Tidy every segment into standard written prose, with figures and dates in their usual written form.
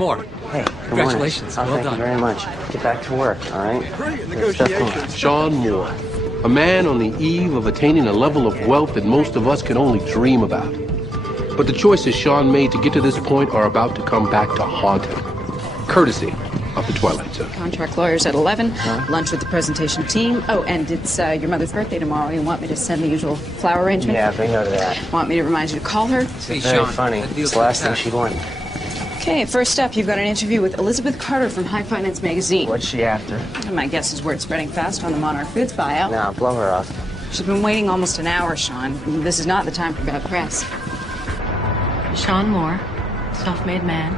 Moore. Hey, Congratulations. Well Well done. done. Thank you very much. Get back to work, all right? Brilliant negotiations. Sean Moore, a man on the eve of attaining a level of wealth that most of us can only dream about. But the choices Sean made to get to this point are about to come back to haunt him, courtesy of the Twilight Zone. Contract lawyers at 11, lunch with the presentation team. Oh, and it's your mother's birthday tomorrow. You want me to send the usual flower arrangement? Yeah, bring her to that. Want me to remind you to call her? It's Hey, very Sean, funny. that deal's It's the last thing fantastic. she'd want. Okay, first up, you've got an interview with Elizabeth Carter from High Finance Magazine. What's she after? My guess is word spreading fast on the Monarch Foods buyout. Nah, blow her off. She's been waiting almost an hour, Sean. This is not the time for bad press. Sean Moore, self-made man,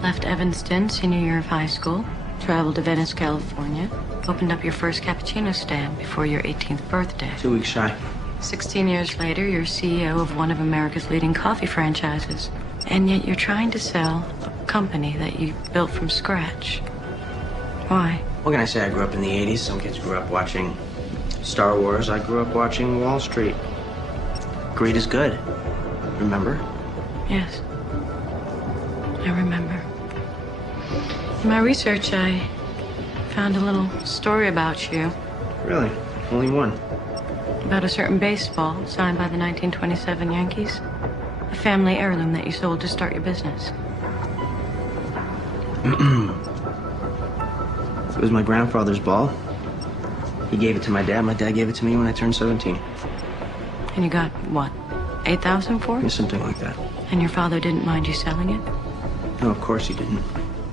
left Evanston senior year of high school, traveled to Venice, California, opened up your first cappuccino stand before your 18th birthday. 2 weeks shy. 16 years later, you're CEO of one of America's leading coffee franchises. And yet you're trying to sell a company that you built from scratch. Why? What can I say? I grew up in the 80s. Some kids grew up watching Star Wars. I grew up watching Wall Street. Greed is good. Remember? Yes. I remember. In my research, I found a little story about you. Really? Only one. About a certain baseball signed by the 1927 Yankees. A family heirloom that you sold to start your business. It was my grandfather's ball. He gave it to my dad. My dad gave it to me when I turned 17. And you got, what, 8,000 for Yeah, it? something like that. And your father didn't mind you selling it? No, of course he didn't.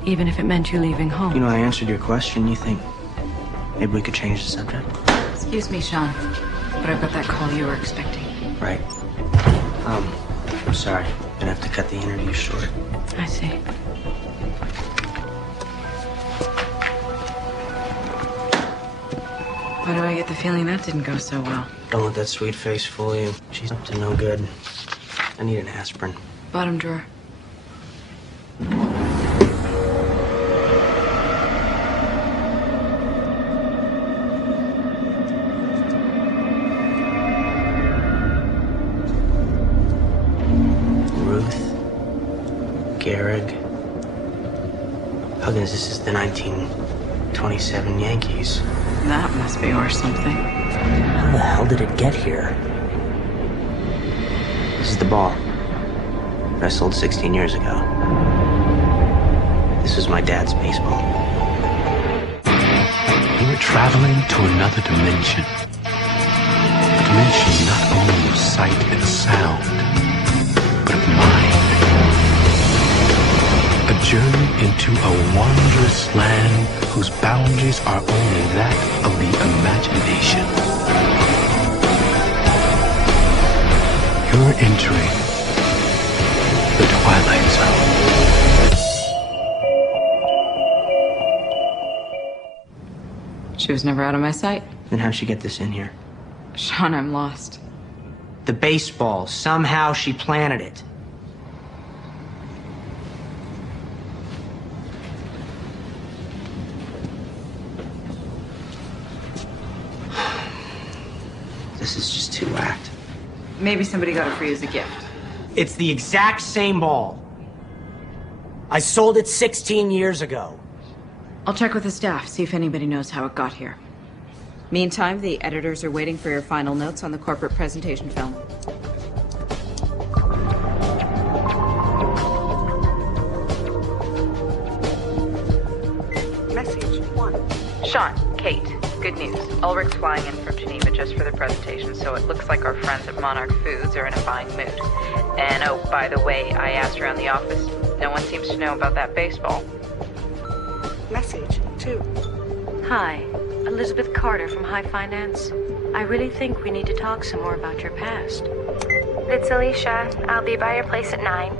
Even if it meant you leaving home? You know, I answered your question. You think maybe we could change the subject? Excuse me, Sean, but I've got that call you were expecting. Right. I'm sorry. Gonna have to cut the interview short. I see. Why do I get the feeling that didn't go so well? Don't let that sweet face fool you. She's up to no good. I need an aspirin. Bottom drawer. Ruth. Gehrig. Huggins, this is the 1927 Yankees. That must be worth something. How the hell did it get here? This is the ball that I sold 16 years ago. This was my dad's baseball. You were traveling to another dimension. A dimension not only of sight and sound, but of mind. A journey into a wondrous land whose boundaries are only that of the imagination. You're entering the Twilight Zone. She was never out of my sight. Then how'd she get this in here? Sean, I'm lost. The baseball. Somehow she planted it. This is just too whacked. Maybe somebody got it for you as a gift. It's the exact same ball. I sold it 16 years ago. I'll check with the staff, see if anybody knows how it got here. Meantime, the editors are waiting for your final notes on the corporate presentation film. Message 1. Sean, Kate, good news. Ulrich's flying in from Geneva just for the presentation, so it looks like our friends at Monarch Foods are in a buying mood. And oh, by the way, I asked around the office. No one seems to know about that baseball. Message 2. Hi, Elizabeth Carter from High Finance. I really think we need to talk some more about your past. It's Alicia. I'll be by your place at 9.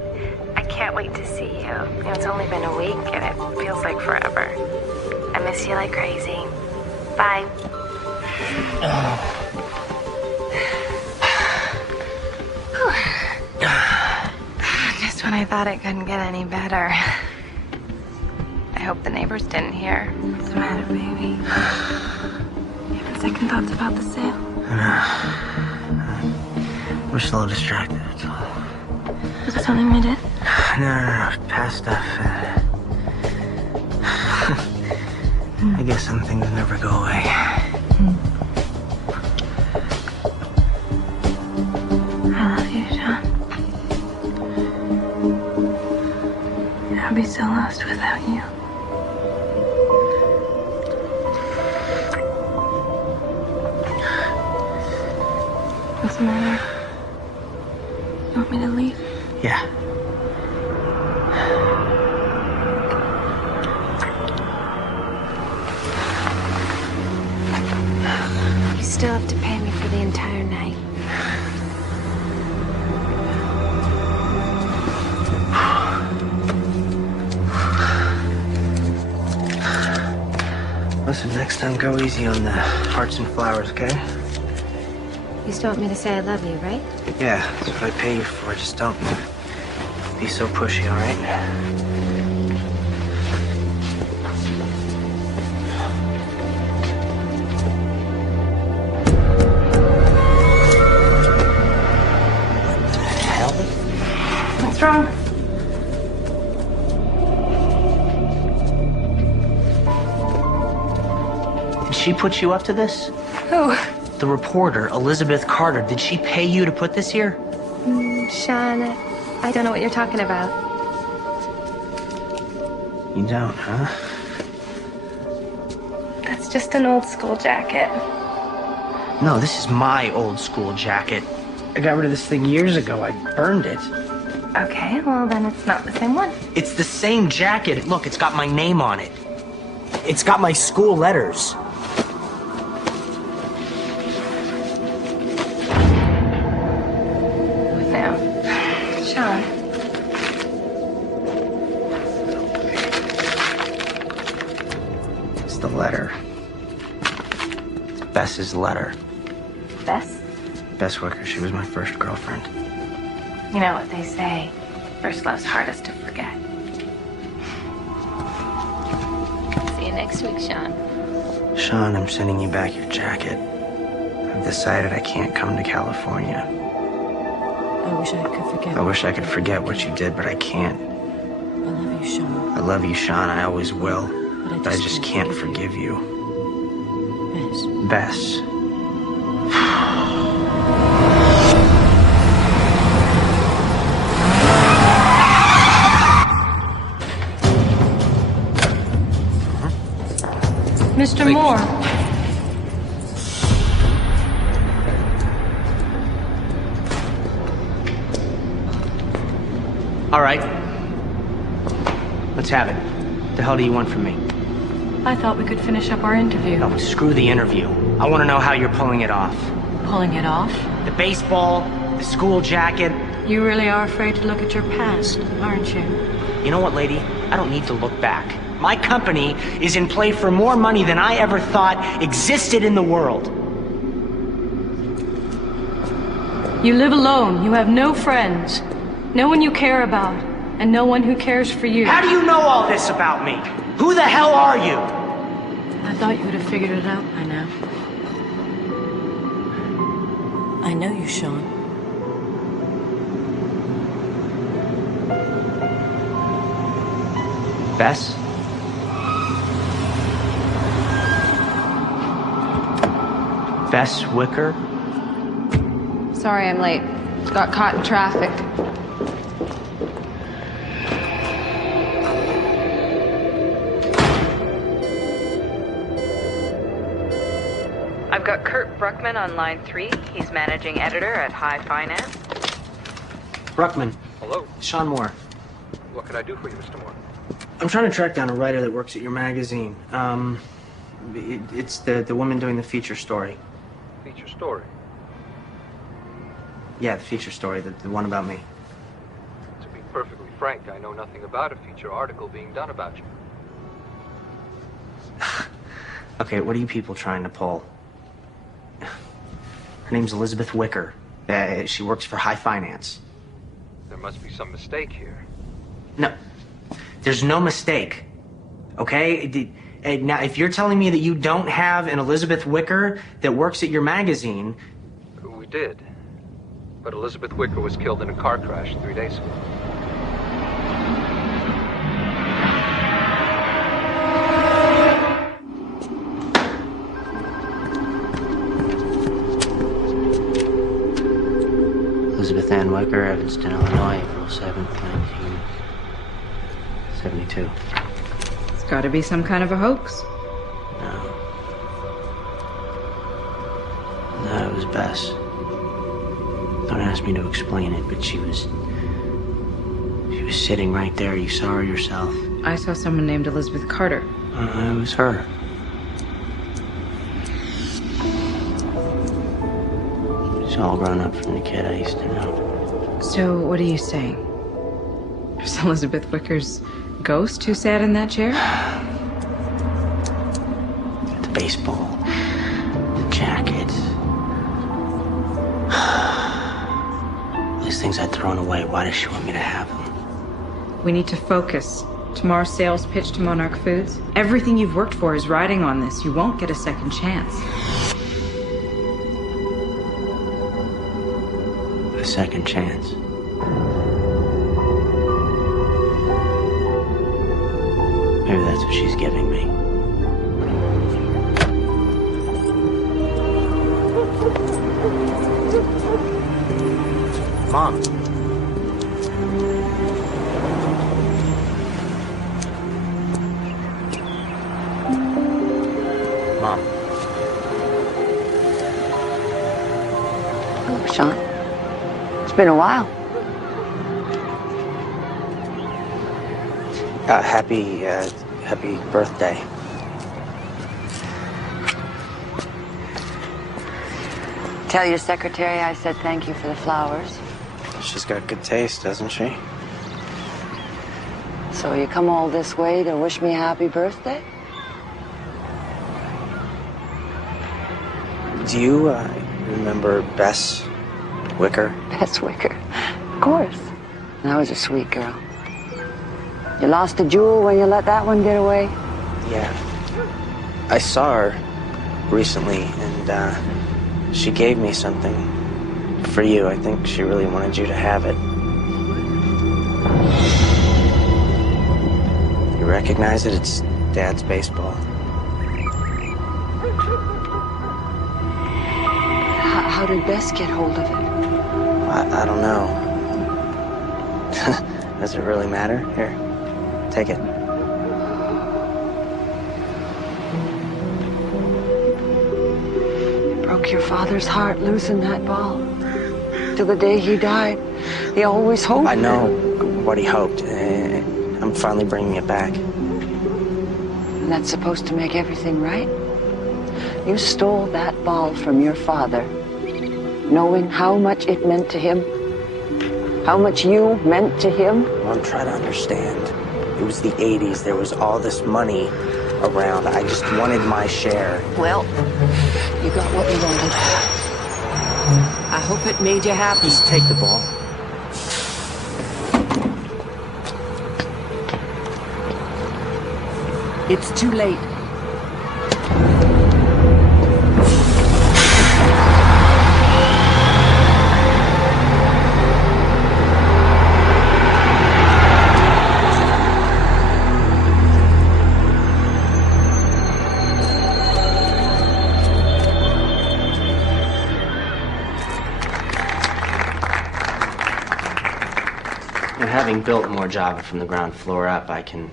I can't wait to see you. You know, it's only been a week and it feels like forever. I miss you like crazy. Bye. Just when I thought it couldn't get any better. I hope the neighbors didn't hear. What's the matter, baby? You having second thoughts about the sale? We're just a little distracted, that's all. Was there something we did? No. Past stuff. I guess some things never go away. I love you, Sean. I'd be so lost without you. What's the matter? You want me to leave? Yeah. You still have to pay me for the entire night. Listen, next time go easy on the hearts and flowers, okay? You still want me to say I love you, right? Yeah, that's what I pay you for. Just don't be so pushy, all right? What the hell? What's wrong? Did she put you up to this? Who? The reporter, Elizabeth Carter. Did she pay you to put this here? Sean, I don't know what you're talking about. You don't, huh? That's just an old school jacket. No, this is my old school jacket. I got rid of this thing years ago. I burned it. Okay, well then it's not the same one. It's the same jacket. Look, it's got my name on it. It's got my school letters. What now? Sean. It's the letter. It's Bess's letter. Bess? Bess Wicker, she was my first girlfriend. You know what they say. First love's hardest to forget. See you next week, Sean. Sean, I'm sending you back your jacket. I've decided I can't come to California. I wish I could forget. I wish I could forget what you did, but I can't. I love you, Sean. I love you, Sean. I always will. But But I just can't forgive you. Bess. Bess. Mr. Moore. All right. Let's have it. What the hell do you want from me? I thought we could finish up our interview. No, screw the interview. I want to know how you're pulling it off. Pulling it off? The baseball, the school jacket. You really are afraid to look at your past, aren't you? You know what, lady? I don't need to look back. My company is in play for more money than I ever thought existed in the world. You live alone. You have no friends. No one you care about. And no one who cares for you. How do you know all this about me? Who the hell are you? I thought you would have figured it out by now. I know you, Sean. Bess? Bess Wicker? Sorry I'm late. Got caught in traffic. I've got Kurt Bruckman on line 3. He's managing editor at High Finance. Bruckman. Hello. Sean Moore. What can I do for you, Mr. Moore? I'm trying to track down a writer that works at your magazine. It's the woman doing the feature story. Feature story. Yeah, the feature story, the one about me. To be perfectly frank, I know nothing about a feature article being done about you. Okay, what are you people trying to pull? Her name's Elizabeth Wicker. She works for High Finance. There must be some mistake here. No, there's no mistake. Okay? Now, if you're telling me that you don't have an Elizabeth Wicker that works at your magazine... We did. But Elizabeth Wicker was killed in a car crash 3 days ago. Wicker, Evanston, Illinois, April 7th, 1972. It's gotta be some kind of a hoax. No, it was Bess. Don't ask me to explain it, but she was sitting right there. You saw her yourself. I saw someone named Elizabeth Carter. It was her. She's all grown up from the kid I used to know. So, what are you saying? Is Elizabeth Wicker's ghost who sat in that chair? The baseball, the jacket. These things I'd thrown away. Why does she want me to have them? We need to focus. Tomorrow's sales pitch to Monarch Foods. Everything you've worked for is riding on this. You won't get a second chance. A second chance. Maybe that's what she's giving me. Mom. Mom. Oh, Sean. It's been a while. Happy birthday. Tell your secretary I said thank you for the flowers. She's got good taste, doesn't she? So you come all this way to wish me happy birthday? Do you, remember Bess Wicker? Bess Wicker. Of course. That was a sweet girl. You lost a jewel when you let that one get away? Yeah. I saw her recently, and, she gave me something for you. I think she really wanted you to have it. You recognize it? It's Dad's baseball. How did Bess get hold of it? I don't know. Does it really matter? Here, take it. Broke your father's heart losing that ball. Till the day he died, he always hoped. I know what he hoped. I'm finally bringing it back. And that's supposed to make everything right? You stole that ball from your father, knowing how much it meant to him, how much you meant to him. Mom, try to understand. It was the 80s. There was all this money around. I just wanted my share. Well, you got what you wanted. I hope it made you happy. Just take the ball. It's too late. Having built more Java from the ground floor up, I can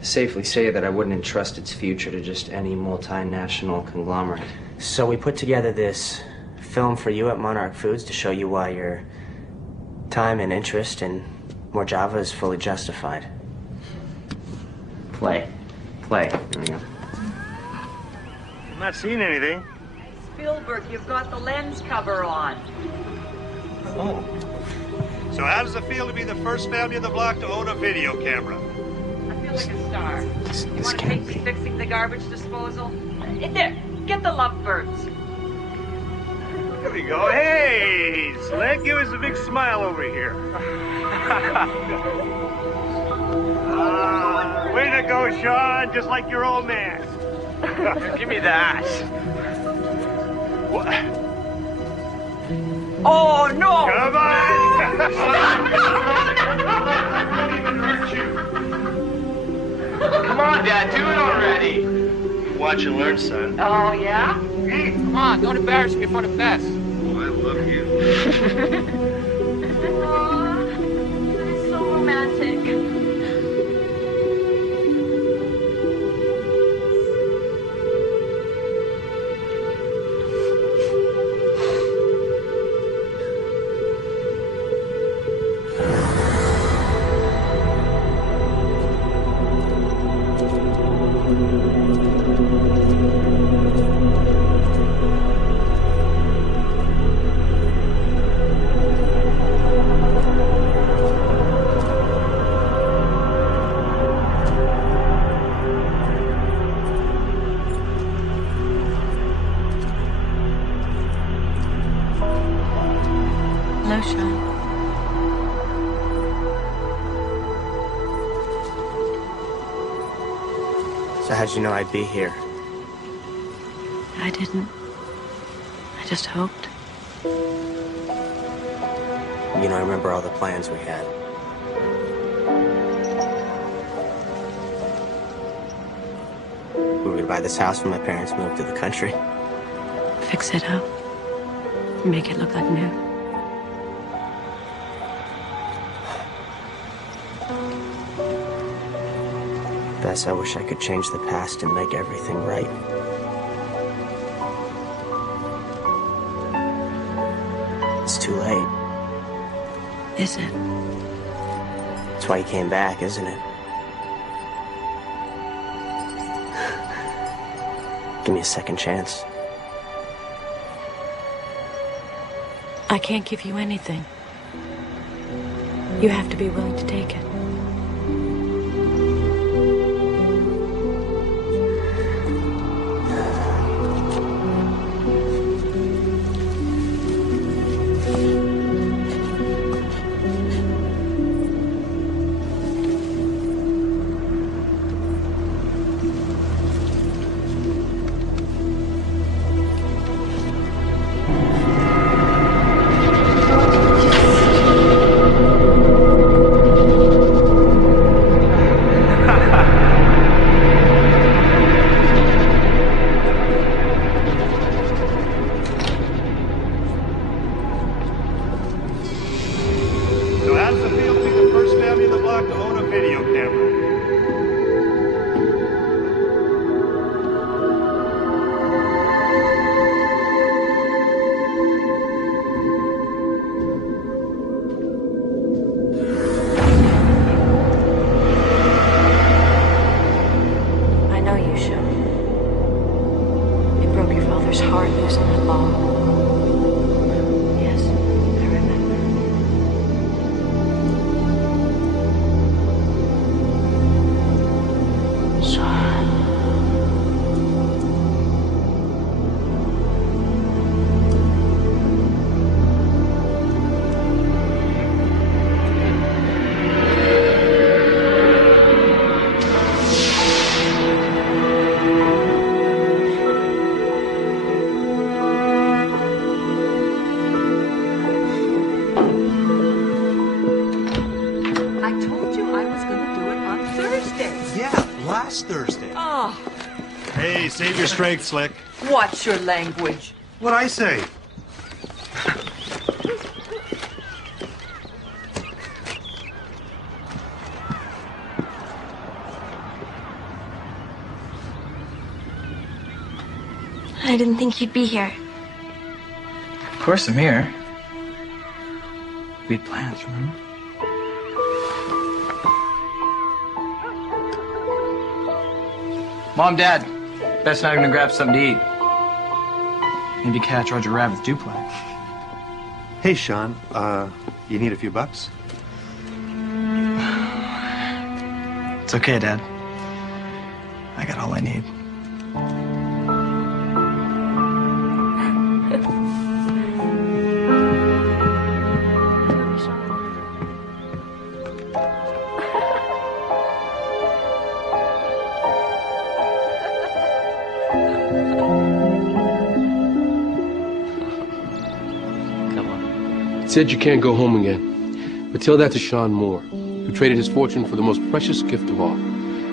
safely say that I wouldn't entrust its future to just any multinational conglomerate. So we put together this film for you at Monarch Foods to show you why your time and interest in more Java is fully justified. Play. There we go. I'm not seeing anything. Spielberg, you've got the lens cover on. Oh. So how does it feel to be the first family in the block to own a video camera? I feel like a star. You want to take me fixing the garbage disposal? In there, get the lovebirds. There we go. Hey, Slick, give us a big smile over here. Way to go, Sean. Just like your old man. Give me that. What? Oh, no! Come on! Come on, Dad, do it already. Watch and learn, son. Oh, yeah? Come on, don't embarrass me in front of Bess. Oh, I love you. So how'd you know I'd be here? I didn't. I just hoped. You know, I remember all the plans we had. We were gonna buy this house when my parents moved to the country. Fix it up. Make it look like new. Bess, I wish I could change the past and make everything right. It's too late. Is it? That's why you came back, isn't it? Give me a second chance. I can't give you anything. You have to be willing to take it. So how's it feel to be the first family in the block to own a video camera? I know you should. It broke your father's heart losing that ball. Yes, I remember. I told you I was going to do it on Thursday. Yeah, last Thursday. Oh, Hey, save your strength, Slick. watch your language. What'd I say? I didn't think you'd be here. Of course I'm here. We had plans, remember? Mom, Dad, Bess and I are gonna grab something to eat. Maybe catch Roger Rabbit's duplex. Hey, Sean, you need a few bucks? It's okay, Dad. I got all I need. Said you can't go home again. But tell that to Sean Moore, who traded his fortune for the most precious gift of all,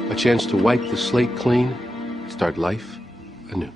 a chance to wipe the slate clean, start life anew.